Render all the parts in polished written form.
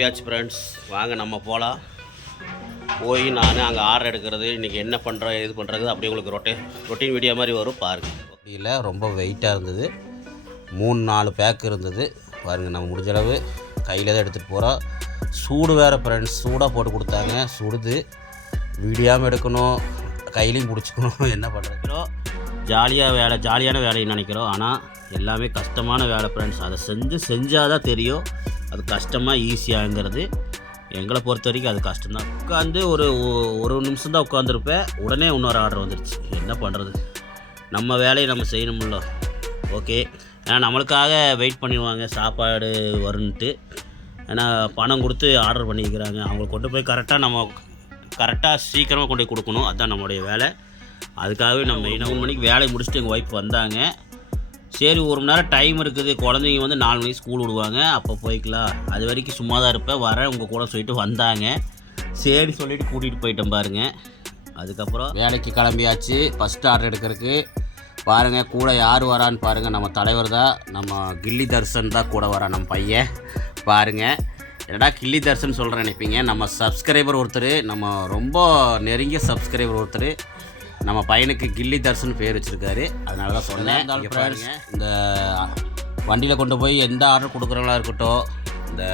கிளம்பியாச்சு ஃப்ரெண்ட்ஸ். வாங்க நம்ம போகலாம். போய் நான் அங்கே ஆர்டர் எடுக்கிறது, இன்றைக்கி என்ன பண்ணுறோம் இது பண்ணுறது அப்படி உங்களுக்கு ரொட்டீன் வீடியோ மாதிரி வரும் பாருங்கள். இல்லை ரொம்ப வெயிட்டாக இருந்தது, 3-4 பேக் இருந்தது பாருங்கள். நம்ம முடிஞ்சளவு கையில் தான் எடுத்துகிட்டு போகிறோம். சூடு வேறு ஃப்ரெண்ட்ஸ், சூடாக போட்டு கொடுத்தாங்க. சுடுது, வீடியோவும் எடுக்கணும், கையிலையும் பிடிச்சிக்கணும். என்ன பண்ணுறோம், ஜாலியான வேலைன்னு நினைக்கிறோம். ஆனால் எல்லாமே கஷ்டமான வேலை ஃப்ரெண்ட்ஸ். அதை செஞ்சால் தான் தெரியும் அது கஷ்டமாக ஈஸியாகங்கிறது. எங்களை பொறுத்த வரைக்கும் அது கஷ்டம்தான். உட்காந்து ஒரு நிமிஷம் தான் உட்காந்துருப்பேன், உடனே இன்னொரு ஆர்டர் வந்துடுச்சு. என்ன பண்ணுறது, நம்ம வேலையை நம்ம செய்யணும்ல. ஓகே, ஏன்னா நம்மளுக்காக வெயிட் பண்ணிடுவாங்க சாப்பாடு வரும்ன்ட்டு. ஏன்னா பணம் கொடுத்து ஆர்டர் பண்ணிக்கிறாங்க, அவங்களுக்கு கொண்டு போய் கரெக்டாக சீக்கிரமாக கொண்டு போய் கொடுக்கணும். அதுதான் நம்மளுடைய வேலை. அதுக்காகவே நம்ம 3 மணிக்கு வேலையை முடிச்சுட்டு எங்கள் ஒய்ஃப் வந்தாங்க. சரி, 1 மணி நேரம் டைம் இருக்குது, குழந்தைங்க வந்து 4 மணிக்கு ஸ்கூல் விடுவாங்க, அப்போ போய்க்கலாம், அது வரைக்கும் சும்மா தான் இருப்பேன், வரேன் உங்கள் கூட சொல்லிட்டு வந்தாங்க. சரி சொல்லிவிட்டு கூட்டிகிட்டு போயிட்டேன் பாருங்கள். அதுக்கப்புறம் வேலைக்கு கிளம்பியாச்சு. ஃபஸ்ட்டு ஆர்டர் எடுக்கிறதுக்கு பாருங்கள், கூட யார் வரான்னு பாருங்கள். நம்ம தலைவர் தான், நம்ம கில்லி தர்ஷன் தான் கூட வரா, நம்ம பையன் பாருங்கள். என்னடா கில்லி தர்ஷன் சொல்கிறேன் நினைப்பீங்க, நம்ம சப்ஸ்கிரைபர் ஒருத்தர், நம்ம ரொம்ப நெருங்கிய சப்ஸ்கிரைபர் ஒருத்தர், நம்ம பையனுக்கு கில்லி தர்ஷன் பேர் வச்சுருக்காரு, அதனால தான் சொன்னேன். பாருங்க, இந்த வண்டியில் கொண்டு போய் எந்த ஆர்டர் கொடுக்குறவங்களா இருக்கட்டும், இந்த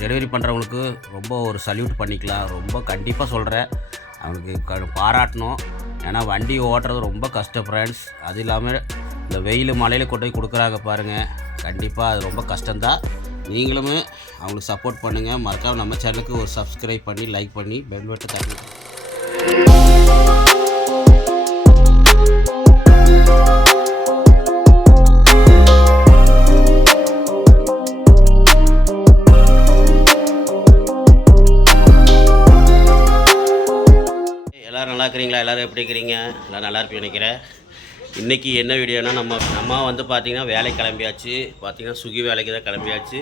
டெலிவரி பண்ணுறவங்களுக்கு ரொம்ப ஒரு சல்யூட் பண்ணிக்கலாம். ரொம்ப கண்டிப்பாக சொல்கிறேன், அவனுக்கு பாராட்டணும். ஏன்னா வண்டி ஓட்டுறது ரொம்ப கஷ்டம் ஃப்ரெண்ட்ஸ். அது இல்லாமல் இந்த வெயில் மழையில் கொண்டு போய் கொடுக்குறாங்க பாருங்கள், கண்டிப்பாக அது ரொம்ப கஷ்டம்தான். நீங்களும் அவங்களுக்கு சப்போர்ட் பண்ணுங்கள். மறக்காமல் நம்ம சேனலுக்கு ஒரு சப்ஸ்கிரைப் பண்ணி லைக் பண்ணி பெல் பட்டனை தட்டி. எல்லோரும் நல்லா இருக்கிறீங்களா? எல்லோரும் எப்படி இருக்கிறீங்க? எல்லோரும் நல்லா இருப்பேன் நினைக்கிறேன். இன்றைக்கி என்ன வீடியோனா, நம்ம வந்து பார்த்திங்கன்னா வேலைக்கு கிளம்பியாச்சு. பார்த்திங்கன்னா ஸ்விக்கி வேலைக்கு தான் கிளம்பியாச்சு.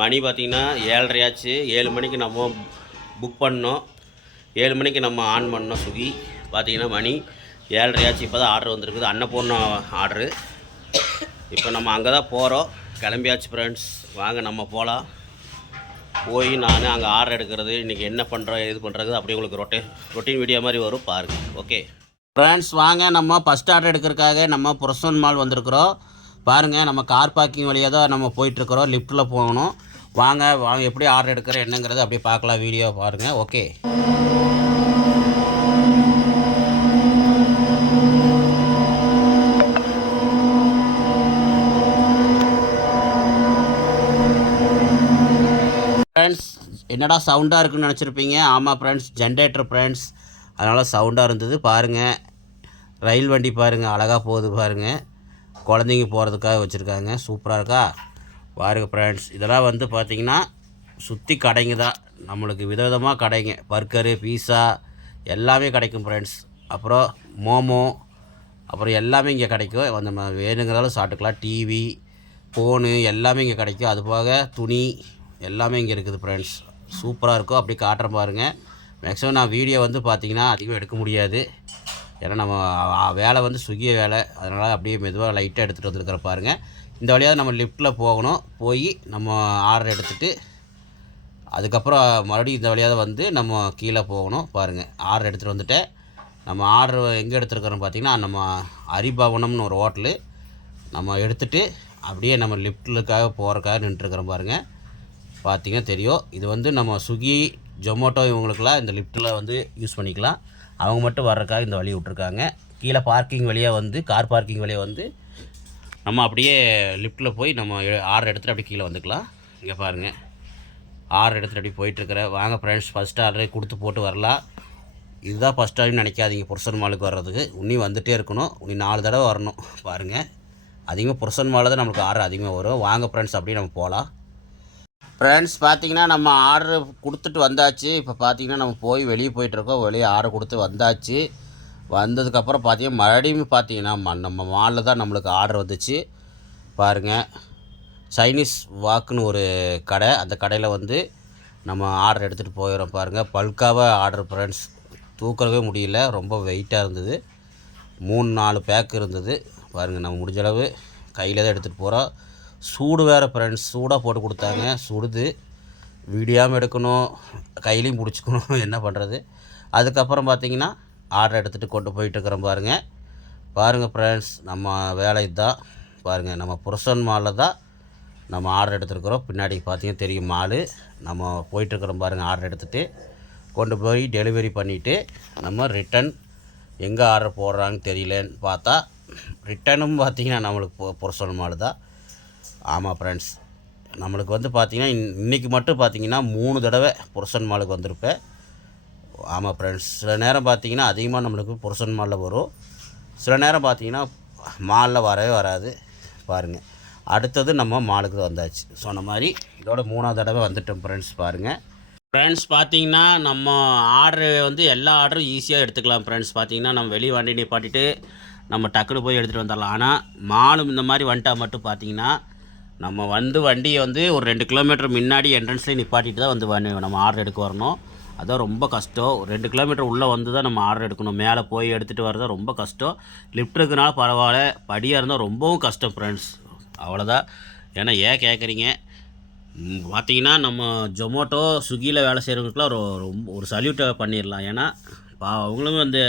மணி பார்த்திங்கன்னா 7:30 ஆச்சு. 7 மணிக்கு நம்ம புக் பண்ணோம், 7 மணிக்கு நம்ம ஆன் பண்ணோம் ஸ்விக்கி. பார்த்திங்கன்னா மணி 7:30 ஆச்சு. இப்போ தான் ஆர்டர் வந்திருக்குது, அன்னபூர்ணா ஆர்டரு. இப்போ நம்ம அங்கே தான் போகிறோம், கிளம்பியாச்சு ஃப்ரெண்ட்ஸ். வாங்க நம்ம போகலாம். போய் நான் அங்கே ஆர்டர் எடுக்கிறது, இன்றைக்கி என்ன பண்ணுறோம் இது பண்ணுறது அப்படி உங்களுக்கு ரொட்டீன் வீடியோ மாதிரி வரும் பாருங்கள். ஓகே ஃப்ரெண்ட்ஸ், வாங்க நம்ம ஃபஸ்ட் ஆர்டர் எடுக்கிறதுக்காக நம்ம புரசன் மால் வந்திருக்கிறோம் பாருங்கள். நம்ம கார் பார்க்கிங் வழியாக தான் நம்ம போயிட்டுருக்குறோம், லிஃப்ட்டில் போகணும். வாங்க எப்படி ஆர்டர் எடுக்கிறேன் என்னங்கிறது அப்படியே பார்க்கலாம், வீடியோ பாருங்கள். ஓகே ஃப்ரெண்ட்ஸ், என்னடா சவுண்டாக இருக்குன்னு நினச்சிருப்பீங்க. ஆமாம் ஃப்ரெண்ட்ஸ், ஜென்ரேட்டர் ஃப்ரெண்ட்ஸ், அதனால் சவுண்டாக இருந்தது. பாருங்கள், ரயில் வண்டி பாருங்கள், அழகாக போகுது பாருங்கள். குழந்தைங்க போகிறதுக்காக வச்சுருக்காங்க, சூப்பராக இருக்கா பாருங்கள் ஃப்ரெண்ட்ஸ். இதெல்லாம் வந்து பார்த்திங்கன்னா சுற்றி கடைங்க தான், நம்மளுக்கு விதவிதமாக கடைங்க, பர்கரு பீஸா எல்லாமே கிடைக்கும் ஃப்ரெண்ட்ஸ். அப்புறம் மோமோ, அப்புறம் எல்லாமே இங்கே கிடைக்கும். நம்ம வேணுங்கிறதாலும் சாப்பிட்டுக்கலாம். டிவி, ஃபோனு எல்லாமே இங்கே கிடைக்கும். அது போக துணி எல்லாமே இங்கே இருக்குது ஃப்ரெண்ட்ஸ், சூப்பராக இருக்கும். அப்படி காட்டுறேன் பாருங்கள். மேக்ஸிமம் நான் வீடியோ வந்து பார்த்திங்கன்னா அதிகம் எடுக்க முடியாது, ஏன்னா நம்ம வேலை வந்து ஸ்விக்கி வேலை, அதனால் அப்படியே மெதுவாக லைட்டாக எடுத்துகிட்டு வந்துருக்கிற பாருங்கள். இந்த வழியாக நம்ம லிஃப்ட்டில் போகணும், போய் நம்ம ஆர்டர் எடுத்துகிட்டு அதுக்கப்புறம் மறுபடியும் இந்த வழியாக வந்து நம்ம கீழே போகணும் பாருங்கள். ஆர்டர் எடுத்துகிட்டு வந்துட்டேன். நம்ம ஆர்டர் எங்கே எடுத்துருக்கிறோம் பார்த்திங்கன்னா, நம்ம ஹரிபவனம்னு ஒரு ஹோட்டலு, நம்ம எடுத்துகிட்டு அப்படியே நம்ம லிஃப்ட்டுக்காக போகிறக்காக நின்றுருக்கிறோம் பாருங்கள். பார்த்திங்கன்னா தெரியும், இது வந்து நம்ம ஸ்விக்கி ஜொமேட்டோ இவங்களுக்கெல்லாம் இந்த லிஃப்ட்டில் வந்து யூஸ் பண்ணிக்கலாம். அவங்க மட்டும் வர்றதுக்காக இந்த வழி விட்ருக்காங்க. கீழே பார்க்கிங் வழியாக வந்து கார் பார்க்கிங் வழியாக வந்து நம்ம அப்படியே லிஃப்ட்டில் போய் நம்ம ஆர்டர் எடுத்துகிட்டு அப்படியே கீழே வந்துக்கலாம். இங்கே பாருங்கள், ஆர்டர் எடுத்துகிட்டு அப்படி போயிட்டுருக்கிறேன். வாங்க ஃப்ரெண்ட்ஸ், ஃபஸ்ட் ஆர்டரே கொடுத்து போட்டு வரலாம். இதுதான் ஃபஸ்ட் டைம் நினைக்காதீங்க புரசன் மாலுக்கு வர்றதுக்கு, இன்னும் வந்துகிட்டே இருக்கணும், இன்னும் 4 தடவை வரணும் பாருங்கள். அதிகமாக புரசன் மாலில் தான் நம்மளுக்கு ஆர்டர் அதிகமாக வரும். வாங்க ஃப்ரெண்ட்ஸ், அப்படியே நம்ம போகலாம். ஃப்ரெண்ட்ஸ், பார்த்திங்கன்னா நம்ம ஆர்டர் கொடுத்துட்டு வந்தாச்சு. இப்போ பார்த்திங்கன்னா நம்ம போய் வெளியே போயிட்டுருக்கோம், வெளியே ஆர்டர் கொடுத்து வந்தாச்சு. வந்ததுக்கப்புறம் பார்த்திங்கன்னா மறுபடியும் பார்த்திங்கன்னா நம்ம மாலில் தான் நம்மளுக்கு ஆர்டர் வந்துச்சு பாருங்கள். சைனீஸ் வாக்குன்னு ஒரு கடை, அந்த கடையில் வந்து நம்ம ஆர்டர் எடுத்துகிட்டு போயிடுறோம் பாருங்கள். பல்காவாக ஆர்டர் ஃப்ரெண்ட்ஸ், தூக்கவே முடியல, ரொம்ப வெயிட்டாக இருந்தது. 3-4 பேக் இருந்தது பாருங்கள். நம்ம முடிஞ்சளவு கையில் தான் எடுத்துகிட்டு போகிறோம். சூடு வேறு ஃப்ரெண்ட்ஸ், சூடாக போட்டு கொடுத்தாங்க, சுடுது, வீடியோவும் எடுக்கணும், கையிலையும் பிடிச்சிக்கணும், என்ன பண்ணுறது. அதுக்கப்புறம் பார்த்திங்கன்னா ஆர்டர் எடுத்துகிட்டு கொண்டு போயிட்டுருக்குறோம் பாருங்கள் ஃப்ரெண்ட்ஸ். நம்ம வேலை இதுதான் பாருங்கள். நம்ம புருஷன் மாலில் தான் நம்ம ஆர்டர் எடுத்துருக்குறோம். பின்னாடி பார்த்திங்கன்னா தெரியும் மாலு. நம்ம போயிட்டுருக்குறோம் பாருங்கள். ஆர்டர் எடுத்துகிட்டு கொண்டு போய் டெலிவரி பண்ணிவிட்டு நம்ம ரிட்டன் எங்கே ஆர்டர் போடுறாங்கன்னு தெரியலன்னு பார்த்தா ரிட்டனும் பார்த்திங்கன்னா நம்மளுக்கு புருஷன் மாலு தான். ஆமாம் ஃப்ரெண்ட்ஸ், நம்மளுக்கு வந்து பார்த்திங்கன்னா இன்றைக்கி மட்டும் பார்த்திங்கன்னா 3 தடவை புருஷன் மாலுக்கு வந்திருப்பேன். ஆமாம் ஃப்ரெண்ட்ஸ், சில நேரம் பார்த்திங்கன்னா அதிகமாக நம்மளுக்கு புருஷன் மாலில் வரும், சில நேரம் பார்த்திங்கன்னா மாலில் வரவே வராது பாருங்கள். அடுத்தது நம்ம மாலுக்கு வந்தாச்சு. சொன்ன மாதிரி இதோட 3ஆவது தடவை வந்துட்டோம் ஃப்ரெண்ட்ஸ். பாருங்கள் ஃப்ரெண்ட்ஸ், பார்த்திங்கன்னா நம்ம ஆர்டரு வந்து எல்லா ஆர்டரும் ஈஸியாக எடுத்துக்கலாம் ஃப்ரெண்ட்ஸ். பார்த்திங்கன்னா நம்ம வெளியே வண்டி நிப்பாட்டிட்டு நம்ம டக்குன்னு போய் எடுத்துகிட்டு வந்துடலாம். ஆனால் மாலும் இந்த மாதிரி வந்துட்டால் மட்டும் பார்த்திங்கன்னா நம்ம வந்து வண்டியை வந்து ஒரு 2 கிலோமீட்டர் முன்னாடி என்ட்ரன்ஸ்லேயே நிப்பாட்டிட்டு தான் வந்து நம்ம ஆர்டர் எடுக்க வரணும். அதான் ரொம்ப கஷ்டம். 2 கிலோமீட்டர் உள்ளே வந்து தான் நம்ம ஆர்டர் எடுக்கணும். மேலே போய் எடுத்துகிட்டு வரதான் ரொம்ப கஷ்டம். லிஃப்ட் இருக்குனால பரவாயில்ல, படியாக இருந்தால் ரொம்பவும் கஷ்டம் ஃப்ரெண்ட்ஸ். அவ்வளோதான். ஏன்னா ஏன் கேட்குறீங்க, பார்த்திங்கன்னா நம்ம ஜொமோட்டோ ஸ்விக்கியில் வேலை செய்கிறவங்களுக்குலாம் ரொம்ப ஒரு சல்யூட்டை பண்ணிடலாம். ஏன்னா அவங்களும் அந்த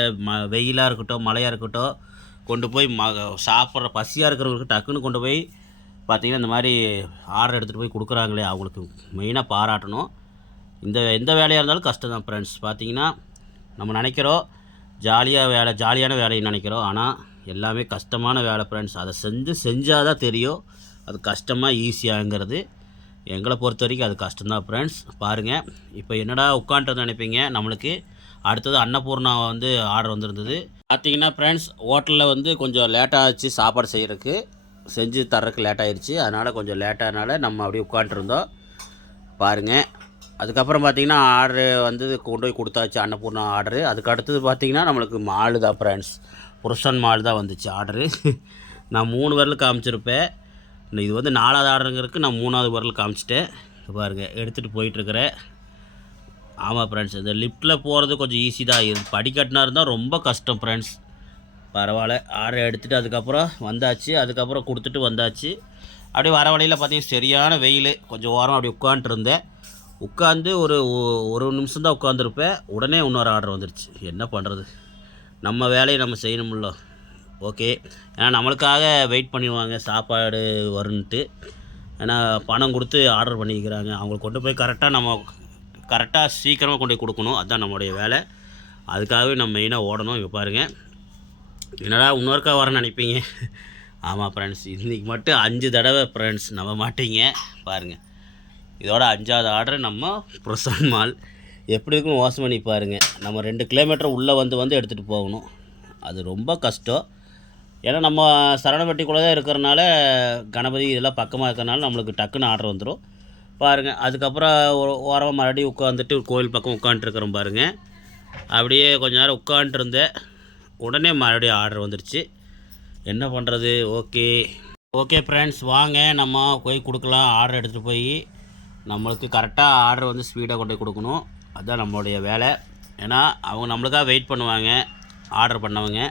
வெயிலாக இருக்கட்டும் மழையாக இருக்கட்டும் கொண்டு போய் சாப்பிட்ற பசியாக இருக்கிறவங்களுக்கு டக்குன்னு கொண்டு போய் பார்த்திங்கன்னா இந்த மாதிரி ஆர்டர் எடுத்துகிட்டு போய் கொடுக்குறாங்களே, அவங்களுக்கு மெயினாக பாராட்டணும். எந்த வேலையாக இருந்தாலும் கஷ்டம் தான் ஃப்ரெண்ட்ஸ். பார்த்திங்கன்னா நம்ம நினைக்கிறோம் ஜாலியான வேலைன்னு நினைக்கிறோம், ஆனால் எல்லாமே கஷ்டமான வேலை ஃப்ரெண்ட்ஸ். அதை செஞ்சால் தான் தெரியும் அது கஷ்டமாக ஈஸியாங்கிறது. எங்களை பொறுத்த வரைக்கும் அது கஷ்டம்தான் ஃப்ரெண்ட்ஸ். பாருங்கள், இப்போ என்னடா உட்காண்ட்டு நினைப்பீங்க, நம்மளுக்கு அடுத்தது அன்னபூர்ணா வந்து ஆர்டர் வந்துருந்தது. பார்த்திங்கன்னா ஃப்ரெண்ட்ஸ், ஹோட்டலில் வந்து கொஞ்சம் லேட்டாகிடுச்சு சாப்பாடு செய்கிறதுக்கு, செஞ்சு தர்றதுக்கு லேட்டாகிடுச்சு. அதனால் கொஞ்சம் லேட்டானால நம்ம அப்படியே உட்காண்ட்ருந்தோம் பாருங்கள். அதுக்கப்புறம் பார்த்திங்கன்னா ஆர்டரு வந்து கொண்டு போய் கொடுத்தாச்சு, அன்னபூர்ணா ஆர்டரு. அதுக்கு அடுத்தது பார்த்திங்கன்னா நம்மளுக்கு மாலு தான் ஃப்ரெண்ட்ஸ், புருஷன் மால் தான் வந்துச்சு ஆர்டரு. நான் 3 விரல் காமிச்சிருப்பேன். இது வந்து 4ஆவது ஆர்டருங்கிறதுக்கு நான் 3ஆவது விரல் காமிச்சிட்டேன். பாருங்கள், எடுத்துகிட்டு போயிட்டுருக்கிறேன். ஆமாம் ஃப்ரெண்ட்ஸ், இந்த லிஃப்ட்டில் போகிறது கொஞ்சம் ஈஸி தான். இது படிக்கட்டினா இருந்தால் ரொம்ப கஷ்டம் ஃப்ரெண்ட்ஸ். பரவாயில்ல, ஆர்டர் எடுத்துகிட்டு அதுக்கப்புறம் வந்தாச்சு. அதுக்கப்புறம் கொடுத்துட்டு வந்தாச்சு. அப்படியே வர வழியில் பார்த்திங்கன்னா சரியான வெயில். கொஞ்சம் ஓரம் அப்படி உட்காந்துருந்தேன். உட்காந்து ஒரு நிமிஷம் தான் உட்காந்துருப்பேன். உடனே இன்னொரு ஆர்டர் வந்துடுச்சு. என்ன பண்ணுறது, நம்ம வேலையை நம்ம செய்யணும்ல. ஓகே, ஏன்னா நம்மளுக்காக வெயிட் பண்ணிடுவாங்க சாப்பாடு வருன்ட்டு. ஏன்னா பணம் கொடுத்து ஆர்டர் பண்ணிக்கிறாங்க. அவங்களுக்கு கொண்டு போய் கரெக்டாக சீக்கிரமாக கொண்டு போய் கொடுக்கணும். அதுதான் நம்மளுடைய வேலை. அதுக்காகவே நம்ம மெயினாக ஓடணும். இப்போ பாருங்கள், என்னடா இன்னொருக்கா வரேன்னு நினைப்பீங்க. ஆமாம் ஃப்ரெண்ட்ஸ், இன்றைக்கி மட்டும் 5 தடவை ஃப்ரெண்ட்ஸ், நம்ப மாட்டீங்க. பாருங்கள், இதோட 5ஆவது ஆர்டர் நம்ம புருஷன் மால். எப்படி இருக்குன்னு யோசனை பண்ணி பாருங்கள். நம்ம 2 கிலோமீட்டர் உள்ளே வந்து எடுத்துகிட்டு போகணும். அது ரொம்ப கஷ்டம். ஏன்னா நம்ம சரவணப்பட்டிக்குள்ளே தான் இருக்கிறனால, கணபதி இதெல்லாம் பக்கமாக இருக்கிறனால நம்மளுக்கு டக்குன்னு ஆர்டர் வந்துடும் பாருங்கள். அதுக்கப்புறம் ஓரமாக மறுபடியும் உட்காந்துட்டு கோயில் பக்கம் உட்காந்துருக்குறோம் பாருங்கள். அப்படியே கொஞ்ச நேரம் உட்காந்துருந்தேன். உடனே மறுபடியும் ஆர்டர் வந்துடுச்சு. என்ன பண்ணுறது. ஓகே ஃப்ரெண்ட்ஸ், வாங்க நம்ம போய் கொடுக்கலாம். ஆர்டர் எடுத்துகிட்டு போய் நம்மளுக்கு கரெக்டாக ஆர்டர் வந்து ஸ்பீடாக கொண்டு போய் கொடுக்கணும். அதுதான் நம்மளுடைய வேலை. ஏன்னா அவங்க நம்மளுக்காக வெயிட் பண்ணுவாங்க ஆர்டர் பண்ணவங்க.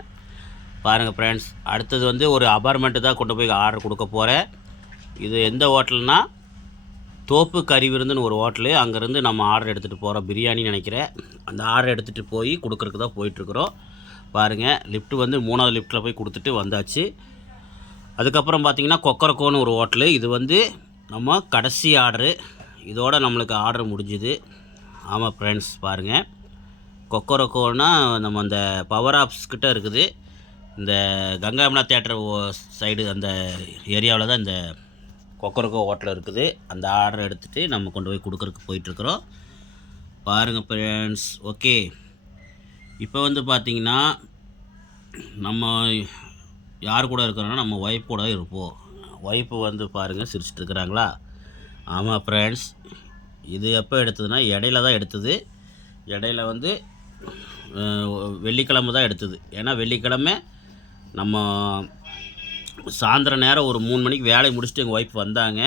பாருங்கள் ஃப்ரெண்ட்ஸ், அடுத்தது வந்து ஒரு அபார்ட்மெண்ட்டு தான் கொண்டு போய் ஆர்டர் கொடுக்க போகிறேன். இது எந்த ஹோட்டல்னால் தோப்பு கறி விருந்துன்னு ஒரு ஹோட்டலு. அங்கேருந்து நம்ம ஆர்டர் எடுத்துகிட்டு போகிறோம். பிரியாணின்னு நினைக்கிறேன். அந்த ஆர்டர் எடுத்துகிட்டு போய் கொடுக்குறதுக்கு தான் போயிட்டுருக்குறோம். பாருங்கள், லிஃப்ட்டு வந்து 3ஆவது லிஃப்ட்டில் போய் கொடுத்துட்டு வந்தாச்சு. அதுக்கப்புறம் பார்த்திங்கன்னா கொக்கரக்கோன்னு ஒரு ஹோட்டலு. இது வந்து நம்ம கடைசி ஆர்டரு. இதோட நம்மளுக்கு ஆர்டர் முடிஞ்சுது. ஆமாம் ஃப்ரெண்ட்ஸ், பாருங்கள், கொக்கரக்கோன்னா நம்ம அந்த பவர் ஆப்ஸ் கிட்ட இருக்குது. இந்த கங்காயமுனா தேட்டர் சைடு அந்த ஏரியாவில் தான் இந்த கொக்கரக்கோ ஹோட்டல் இருக்குது. அந்த ஆர்டர் எடுத்துகிட்டு நம்ம கொண்டு போய் கொடுக்குறதுக்கு போயிட்டுருக்குறோம். பாருங்கள் ஃப்ரெண்ட்ஸ். ஓகே, இப்போ வந்து பார்த்திங்கன்னா நம்ம யார் கூட இருக்கிறோன்னா நம்ம ஒய்ஃப் கூட இருப்போம். ஒய்ஃபு வந்து பாருங்கள் சிரிச்சிட்டு இருக்கிறாங்களா. ஆமாம் ஃப்ரெண்ட்ஸ், இது எப்போ எடுத்ததுன்னா இடையில தான் எடுத்தது. இடையில வந்து வெள்ளிக்கிழமை தான் எடுத்தது. ஏன்னா வெள்ளிக்கிழமை நம்ம சாயந்தரம் நேரம் ஒரு 3 மணிக்கு வேலையை முடிச்சுட்டு எங்கள் ஒய்ஃப் வந்தாங்க.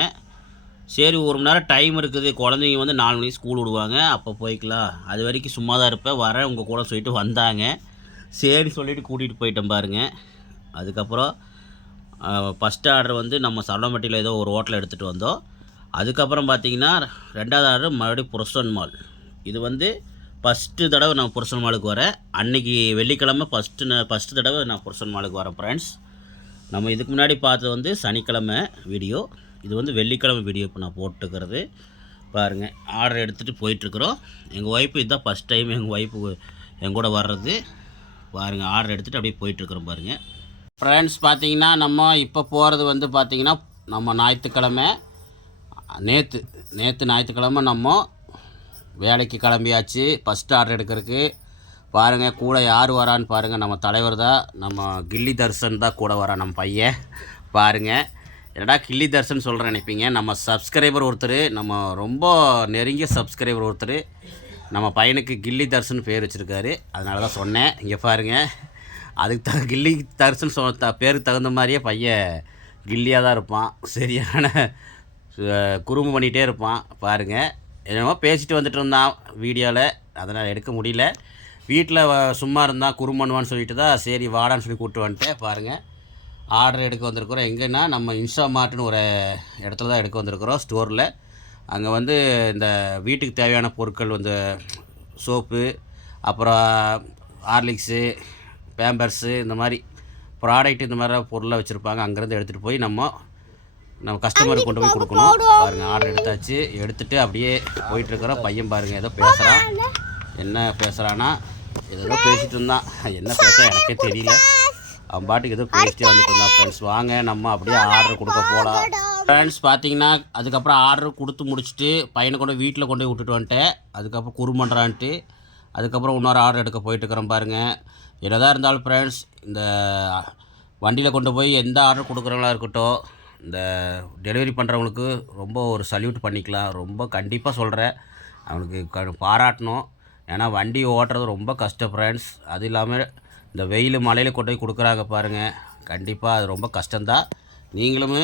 சரி, 1 மணி நேரம் டைம் இருக்குது, குழந்தைங்க வந்து 4 மணிக்கு ஸ்கூல் விடுவாங்க, அப்போ போய்க்கலாம், அது வரைக்கும் சும்மா தான் இருப்பேன், வரேன் உங்கள் கூட சொல்லிட்டு வந்தாங்க. சரி சொல்லிவிட்டு கூட்டிகிட்டு போயிட்டேன் பாருங்கள். அதுக்கப்புறம் ஃபஸ்ட்டு ஆர்டர் வந்து நம்ம சரவணம்பட்டியில் ஏதோ ஒரு ஹோட்டலில் எடுத்துகிட்டு வந்தோம். அதுக்கப்புறம் பார்த்தீங்கன்னா 2வது ஆர்டர் மறுபடியும் புருஷன் மால். இது வந்து ஃபஸ்ட்டு தடவை நான் புருஷன் மாலுக்கு வரேன். அன்றைக்கி வெள்ளிக்கிழமை ஃபஸ்ட்டு தடவை நான் புருஷன் மாலுக்கு வரேன் ஃப்ரெண்ட்ஸ். நம்ம இதுக்கு முன்னாடி பார்த்தது வந்து சனிக்கிழமை வீடியோ, இது வந்து வெள்ளிக்கிழமை வீடியோ இப்போ நான் போட்டுக்கிறது. பாருங்கள், ஆர்டர் எடுத்துகிட்டு போயிட்டுருக்குறோம். எங்கள் ஒய்ஃபு இதுதான் ஃபஸ்ட் டைம் எங்கள் ஒய்ஃபு எங்கூட வர்றது. பாருங்கள், ஆர்டர் எடுத்துகிட்டு அப்படியே போயிட்டுருக்குறோம் பாருங்கள் ஃப்ரெண்ட்ஸ். பார்த்தீங்கன்னா நம்ம இப்போ போகிறது வந்து பார்த்திங்கன்னா நம்ம ஞாயிற்றுக்கிழமை நேற்று ஞாயிற்றுக்கிழமை நம்ம வேலைக்கு கிளம்பியாச்சு ஃபஸ்ட்டு ஆர்டர் எடுக்கிறதுக்கு. பாருங்கள், கூட யார் வரான்னு பாருங்கள். நம்ம தலைவர் தான், நம்ம கில்லி தர்ஷன் தான் கூட வரான் நம்ம பையன். பாருங்கள், என்னடா கில்லி தர்ஷன் சொல்கிறேன் நினைப்பீங்க. நம்ம சப்ஸ்கிரைபர் ஒருத்தர், நம்ம ரொம்ப நெருங்கிய சப்ஸ்கிரைபர் ஒருத்தர் நம்ம பையனுக்கு கில்லி தர்ஷன் பேர் வச்சுருக்காரு. அதனால தான் சொன்னேன். இங்கே பாருங்கள், அதுக்கு கில்லி தர்ஷன் பேருக்கு தகுந்த மாதிரியே பையன் கில்லியாக தான் இருப்பான். சரியான குறும்பு பண்ணிகிட்டே இருப்பான். பாருங்கள், என்னமோ பேசிட்டு வந்துட்டு இருந்தான் வீடியோவில், அதனால் எடுக்க முடியல. வீட்டில் சும்மா இருந்தால் குறும்பண்ணுவான்னு சொல்லிட்டு தான் சரி வாடான்னு சொல்லி கூப்பிட்டு வந்துட்டேன். பாருங்கள், ஆர்டர் எடுக்க வந்திருக்கிறோம். எங்கன்னா நம்ம இன்ஸ்டாமார்ட்னு ஒரு இடத்துல தான் எடுக்க வந்திருக்கிறோம், ஸ்டோரில். அங்கே வந்து இந்த வீட்டுக்கு தேவையான பொருட்கள் வந்து சோப்பு, அப்புறம் ஹார்லிக்ஸு, பேம்பர்ஸு, இந்த மாதிரி ப்ராடக்ட் இந்த மாதிரி பொருளை வச்சுருப்பாங்க. அங்கேருந்து எடுத்துகிட்டு போய் நம்ம கஸ்டமருக்கு கொண்டு போய் கொடுக்கணும். பாருங்கள், ஆர்டர் எடுத்தாச்சு. எடுத்துகிட்டு அப்படியே போயிட்டுருக்குறோம். பையன் பாருங்கள் ஏதோ பேசுகிறான். என்ன பேசுகிறான்னா, ஏதோ பேசிகிட்டு இருந்தான். என்ன பேச எனக்கே தெரியல. அவன் பாட்டுக்கு ஏதோ பேசிட்டே வந்துட்டு இருந்தான். ஃப்ரெண்ட்ஸ், வாங்க நம்ம அப்படியே ஆர்டர் கொடுக்க போகலாம். ஃப்ரெண்ட்ஸ், பார்த்தீங்கன்னா அதுக்கப்புறம் ஆர்டர் கொடுத்து முடிச்சுட்டு பையனை கொண்டு வீட்டில் கொண்டு போய் விட்டுட்டு வந்துட்டேன். அதுக்கப்புறம் குறும்பண்றான்ட்டு அதுக்கப்புறம் இன்னொரு ஆர்டர் எடுக்க போயிட்டுருக்குறோம். பாருங்கள், என்னதான் இருந்தாலும் ஃப்ரெண்ட்ஸ், இந்த வண்டியில் கொண்டு போய் எந்த ஆர்டர் கொடுக்குறவங்களா இருக்கட்டும், இந்த டெலிவரி பண்ணுறவங்களுக்கு ரொம்ப ஒரு சல்யூட் பண்ணிக்கலாம். ரொம்ப கண்டிப்பாக சொல்கிறேன், அவனுக்கு பாராட்டணும். ஏன்னா வண்டி ஓட்டுறது ரொம்ப கஷ்டம் ஃப்ரெண்ட்ஸ். அது இல்லாமல் இந்த வெயில் மழையில் கொண்டு போய் கொடுக்குறாங்க பாருங்கள். கண்டிப்பாக அது ரொம்ப கஷ்டம்தான். நீங்களும்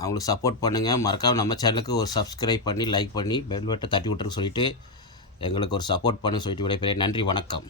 அவங்களுக்கு சப்போர்ட் பண்ணுங்கள். மறக்காமல் நம்ம சேனலுக்கு ஒரு சப்ஸ்கிரைப் பண்ணி லைக் பண்ணி பெல் பட்டனை தட்டி விட்டுருக்கு சொல்லிவிட்டு எங்களுக்கு ஒரு சப்போர்ட் பண்ணு சொல்லிட்டு விடைபெறுகிறேன். நன்றி, வணக்கம்.